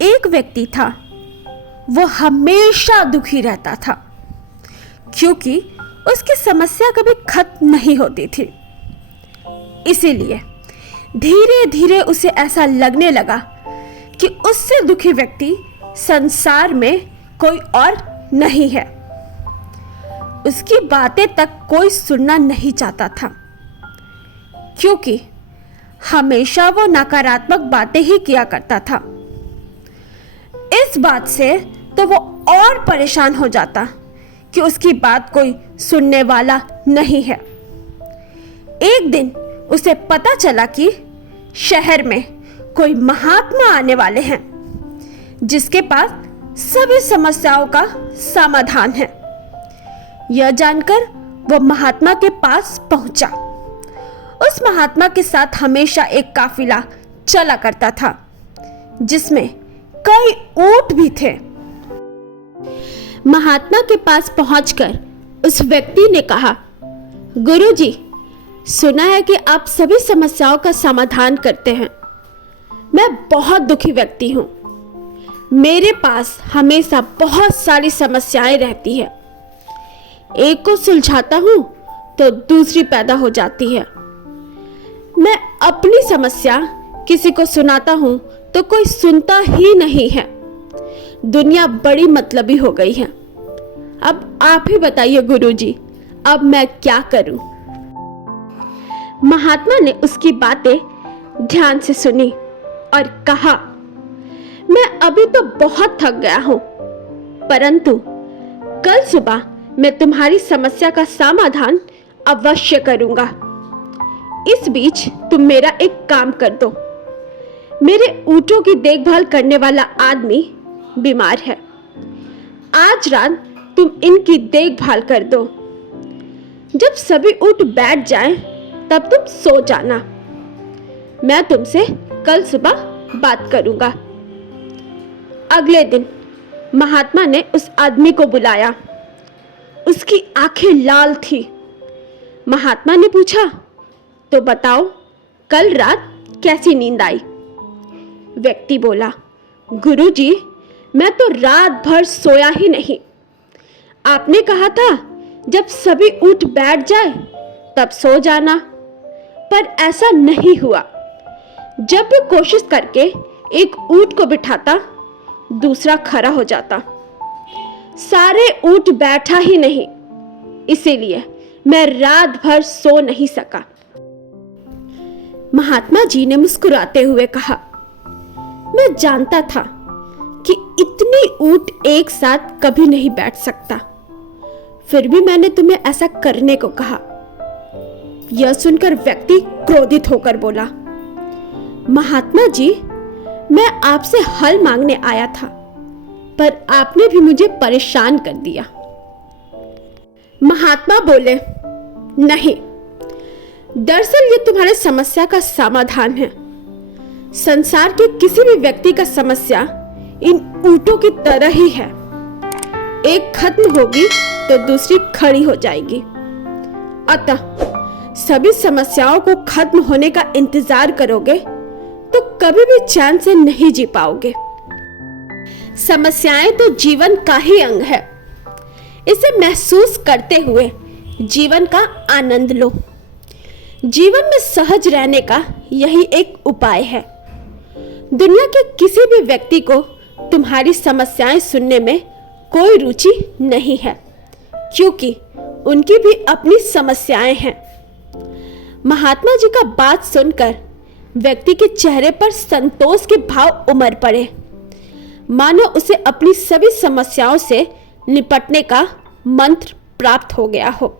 एक व्यक्ति था, वो हमेशा दुखी रहता था क्योंकि उसकी समस्या कभी खत्म नहीं होती थी। इसीलिए धीरे धीरे उसे ऐसा लगने लगा कि उससे दुखी व्यक्ति संसार में कोई और नहीं है। उसकी बातें तक कोई सुनना नहीं चाहता था क्योंकि हमेशा वो नकारात्मक बातें ही किया करता था। इस बात से तो वो और परेशान हो जाता कि उसकी बात कोई सुनने वाला नहीं है। एक दिन उसे पता चला कि शहर में कोई महात्मा आने वाले हैं जिसके पास सभी समस्याओं का समाधान है। यह जानकर वो महात्मा के पास पहुंचा। उस महात्मा के साथ हमेशा एक काफिला चला करता था जिसमें कई ऊंट भी थे। महात्मा के पास पहुंचकर उस व्यक्ति ने कहा, गुरुजी, सुना है कि आप सभी समस्याओं का समाधान करते हैं। मैं बहुत दुखी व्यक्ति हूं। मेरे पास हमेशा बहुत सारी समस्याएं रहती है। एक को सुलझाता हूं तो दूसरी पैदा हो जाती है। मैं अपनी समस्या किसी को सुनाता हूं तो कोई सुनता ही नहीं है। दुनिया बड़ी मतलबी हो गई है। अब आप ही बताइए गुरुजी, अब मैं क्या करूं? महात्मा ने उसकी बातें ध्यान से सुनी और कहा, मैं अभी तो बहुत थक गया हूं, परंतु कल सुबह मैं तुम्हारी समस्या का समाधान अवश्य करूंगा। इस बीच तुम मेरा एक काम कर दो। मेरे ऊंटों की देखभाल करने वाला आदमी बीमार है। आज रात तुम इनकी देखभाल कर दो। जब सभी ऊंट बैठ जाएं, तब तुम सो जाना। मैं तुमसे कल सुबह बात करूंगा। अगले दिन महात्मा ने उस आदमी को बुलाया। उसकी आंखें लाल थी। महात्मा ने पूछा, तो बताओ कल रात कैसी नींद आई? व्यक्ति बोला, गुरुजी, मैं तो रात भर सोया ही नहीं। आपने कहा था जब सभी ऊंट बैठ जाए तब सो जाना, पर ऐसा नहीं हुआ। जब भी कोशिश करके एक ऊंट को बिठाता, दूसरा खड़ा हो जाता। सारे ऊंट बैठा ही नहीं, इसीलिए मैं रात भर सो नहीं सका। महात्मा जी ने मुस्कुराते हुए कहा, मैं जानता था कि इतनी ऊंट एक साथ कभी नहीं बैठ सकता, फिर भी मैंने तुम्हें ऐसा करने को कहा। यह सुनकर व्यक्ति क्रोधित होकर बोला, महात्मा जी, मैं आपसे हल मांगने आया था, पर आपने भी मुझे परेशान कर दिया। महात्मा बोले, नहीं, दरअसल ये तुम्हारे समस्या का समाधान है। संसार के किसी भी व्यक्ति का समस्या इन ऊंटों की तरह ही है। एक खत्म होगी तो दूसरी खड़ी हो जाएगी। अतः सभी समस्याओं को खत्म होने का इंतजार करोगे तो कभी भी चैन से नहीं जी पाओगे। समस्याएं तो जीवन का ही अंग है। इसे महसूस करते हुए जीवन का आनंद लो। जीवन में सहज रहने का यही एक उपाय है। दुनिया के किसी भी व्यक्ति को तुम्हारी समस्याएं सुनने में कोई रुचि नहीं है, क्योंकि उनकी भी अपनी समस्याएं हैं। महात्मा जी का बात सुनकर व्यक्ति के चेहरे पर संतोष के भाव उमड़ पड़े, मानो उसे अपनी सभी समस्याओं से निपटने का मंत्र प्राप्त हो गया हो।